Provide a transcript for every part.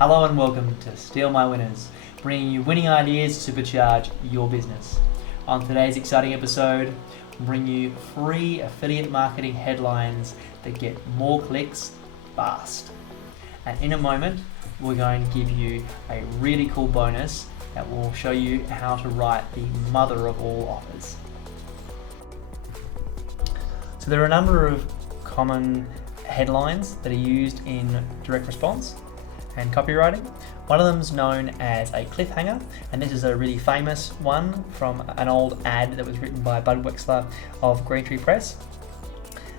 Hello and welcome to Steal My Winners, bringing you winning ideas to supercharge your business. On today's exciting episode, we'll bring you free affiliate marketing headlines that get more clicks fast. And in a moment, we're going to give you a really cool bonus that will show you how to write the mother of all offers. So there are a number of common headlines that are used in direct response and copywriting. One of them is known as a cliffhanger, and this is a really famous one from an old ad that was written by Bud Wexler of Green Tree Press.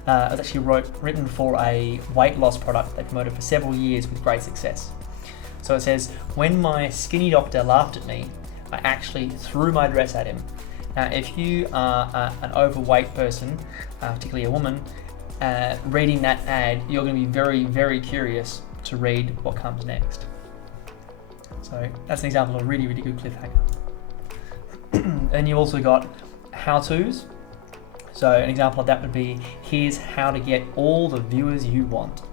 It was actually written for a weight loss product they promoted for several years with great success. So it says, "When my skinny doctor laughed at me, I actually threw my dress at him." Now, if you are an overweight person, particularly a woman, reading that ad, you're going to be very, very curious to read what comes next. So that's an example of a really, really good cliffhanger. And you've also got how-tos. So an example of that would be, here's how to get all the viewers you want.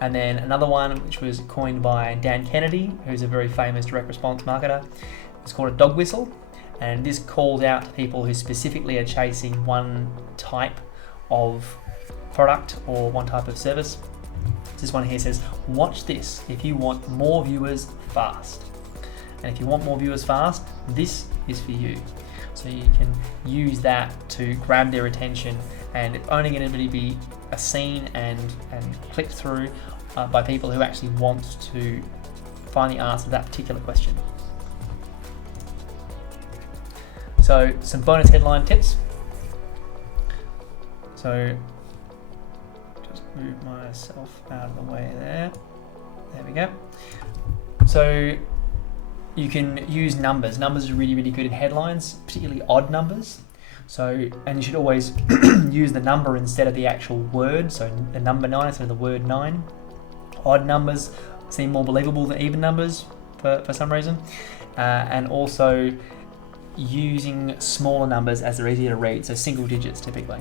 And then another one, which was coined by Dan Kennedy, who's a very famous direct response marketer, it's called a dog whistle. And this calls out to people who specifically are chasing one type of product or one type of service. This one here says, watch this if you want more viewers fast. And if you want more viewers fast, this is for you. So you can use that to grab their attention, and it's only going to be seen and clicked through by people who actually want to find the answer to that particular question. So some bonus headline tips. So just move myself out of the way there. There we go. So you can use numbers. Numbers are really, really good in headlines, particularly odd numbers. So, and you should always use the number instead of the actual word. So the number 9 instead of the word 9. Odd numbers seem more believable than even numbers for some reason. And also using smaller numbers as they're easier to read, so single digits typically.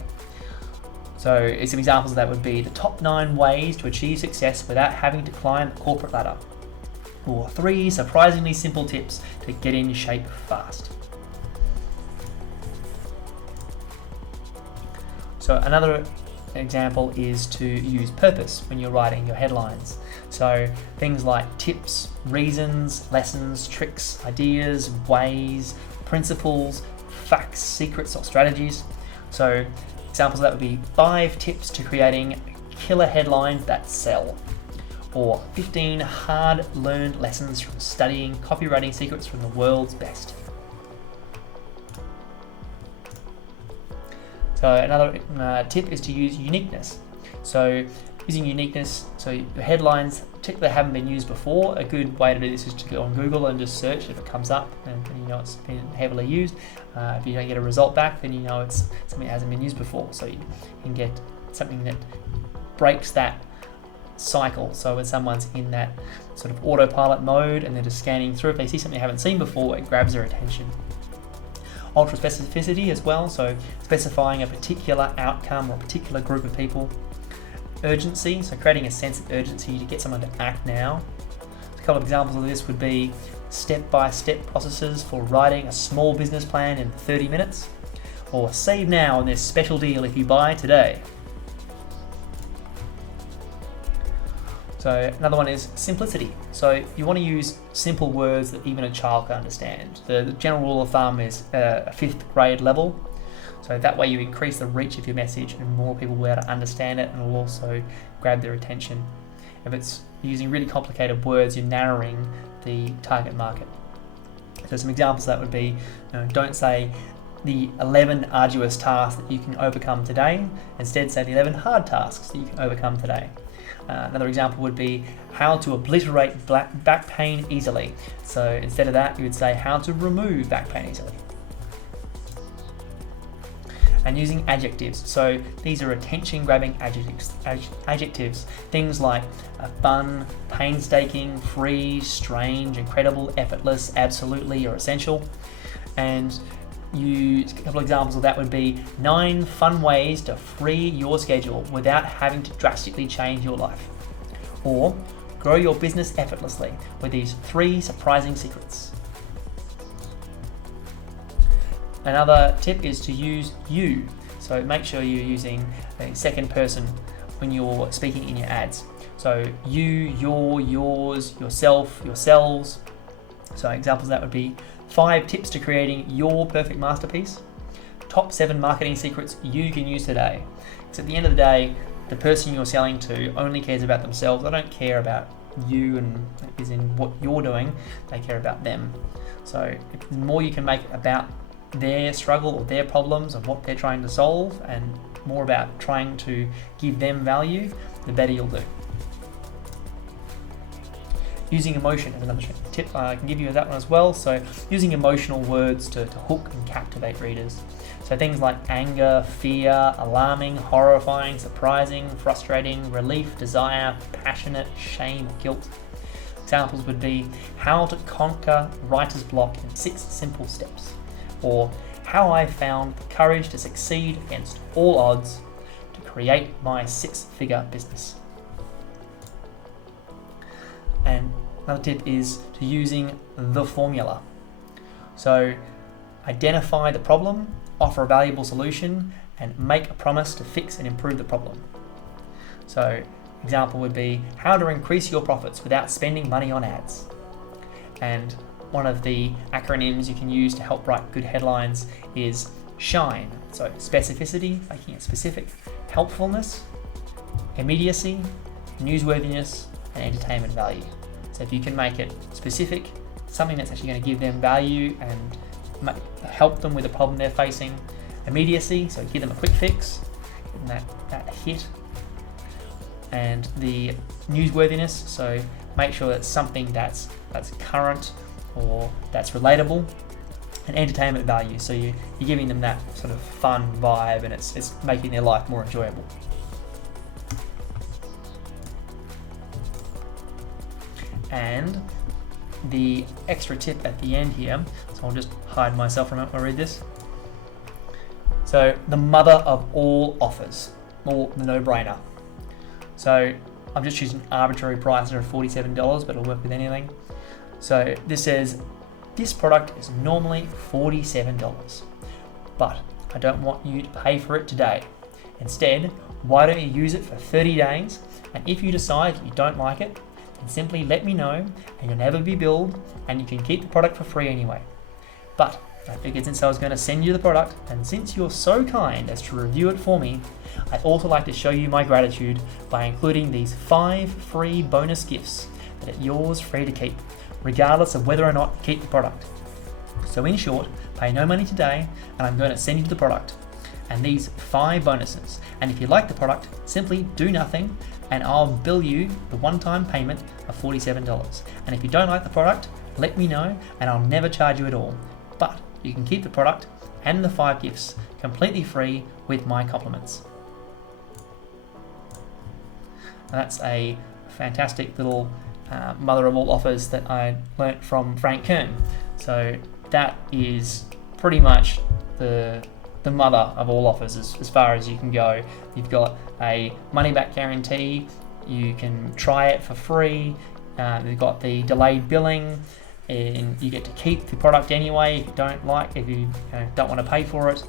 So some examples of that would be the top 9 ways to achieve success without having to climb the corporate ladder, or 3 surprisingly simple tips to get in shape fast. So another example is to use purpose when you're writing your headlines. So things like tips, reasons, lessons, tricks, ideas, ways, principles, facts, secrets, or strategies. So examples of that would be 5 tips to creating killer headlines that sell, or 15 hard-learned lessons from studying copywriting secrets from the world's best. So another tip is to use uniqueness. So using uniqueness, so your headlines particularly haven't been used before. A good way to do this is to go on Google and just search if it comes up, and you know it's been heavily used. If you don't get a result back, then you know it's something that hasn't been used before. So you can get something that breaks that cycle. So when someone's in that sort of autopilot mode and they're just scanning through, if they see something they haven't seen before, it grabs their attention. Ultra specificity as well, so specifying a particular outcome or a particular group of people. Urgency, so creating a sense of urgency to get someone to act now. A couple of examples of this would be step-by-step processes for writing a small business plan in 30 minutes, or save now on this special deal if you buy today. So another one is simplicity. So you want to use simple words that even a child can understand. The general rule of thumb is a 5th grade level. So that way you increase the reach of your message and more people will be able to understand it, and will also grab their attention. If it's using really complicated words, you're narrowing the target market. So some examples of that would be, don't say the 11 arduous tasks that you can overcome today. Instead, say the 11 hard tasks that you can overcome today. Another example would be how to obliterate back pain easily. So instead of that, you would say how to remove back pain easily. And using adjectives. So these are attention-grabbing adjectives. Things like fun, painstaking, free, strange, incredible, effortless, absolutely, or essential. And a couple of examples of that would be 9 fun ways to free your schedule without having to drastically change your life. Or grow your business effortlessly with these 3 surprising secrets. Another tip is to use you. So make sure you're using a second person when you're speaking in your ads. So you, your, yours, yourself, yourselves. So examples of that would be 5 tips to creating your perfect masterpiece. Top 7 marketing secrets you can use today. Because at the end of the day, the person you're selling to only cares about themselves. They don't care about you and is in what you're doing. They care about them. So the more you can make it about their struggle or their problems and what they're trying to solve, and more about trying to give them value, the better you'll do. Using emotion is another tip I can give you that one as well. So using emotional words to hook and captivate readers. So things like anger, fear, alarming, horrifying, surprising, frustrating, relief, desire, passionate, shame, guilt. Examples would be how to conquer writer's block in 6 simple steps, or how I found the courage to succeed against all odds to create my 6-figure business. And another tip is to using the formula. So identify the problem, offer a valuable solution, and make a promise to fix and improve the problem. So example would be how to increase your profits without spending money on ads. And one of the acronyms you can use to help write good headlines is SHINE. So specificity, making it specific, helpfulness, immediacy, newsworthiness, and entertainment value. So if you can make it specific, something that's actually going to give them value and help them with the problem they're facing. Immediacy, so give them a quick fix, give them that hit. And the newsworthiness, so make sure it's something that's current or that's relatable. And entertainment value, so you're giving them that sort of fun vibe, and it's making their life more enjoyable. And the extra tip at the end here, so I'll just hide myself from it when I read this. So the mother of all offers, or the no-brainer. So I'm just choosing an arbitrary price of $47, but it'll work with anything. So this says, this product is normally $47, but I don't want you to pay for it today. Instead, why don't you use it for 30 days? And if you decide you don't like it, then simply let me know and you'll never be billed, and you can keep the product for free anyway. But I figured since I was going to send you the product, and since you're so kind as to review it for me, I'd also like to show you my gratitude by including these 5 free bonus gifts that are yours free to keep, regardless of whether or not you keep the product. So in short, pay no money today, and I'm going to send you the product and these 5 bonuses. And if you like the product, simply do nothing and I'll bill you the one-time payment of $47. And if you don't like the product, let me know and I'll never charge you at all. But you can keep the product and the 5 gifts completely free with my compliments. And that's a fantastic little mother of all offers that I learnt from Frank Kern. So that is pretty much the mother of all offers as far as you can go. You've got a money back guarantee, you can try it for free, you've got the delayed billing, and you get to keep the product anyway if you don't want to pay for it,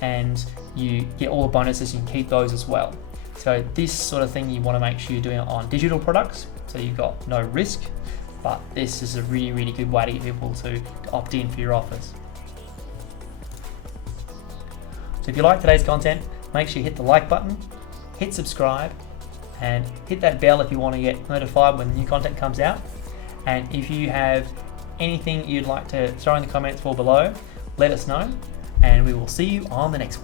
and you get all the bonuses, you can keep those as well. So this sort of thing you want to make sure you're doing it on digital products, so you've got no risk, but this is a really, really good way to get people to opt in for your offers. So if you like today's content, make sure you hit the like button, hit subscribe, and hit that bell if you want to get notified when new content comes out. And if you have anything you'd like to throw in the comments for below, let us know, and we will see you on the next one.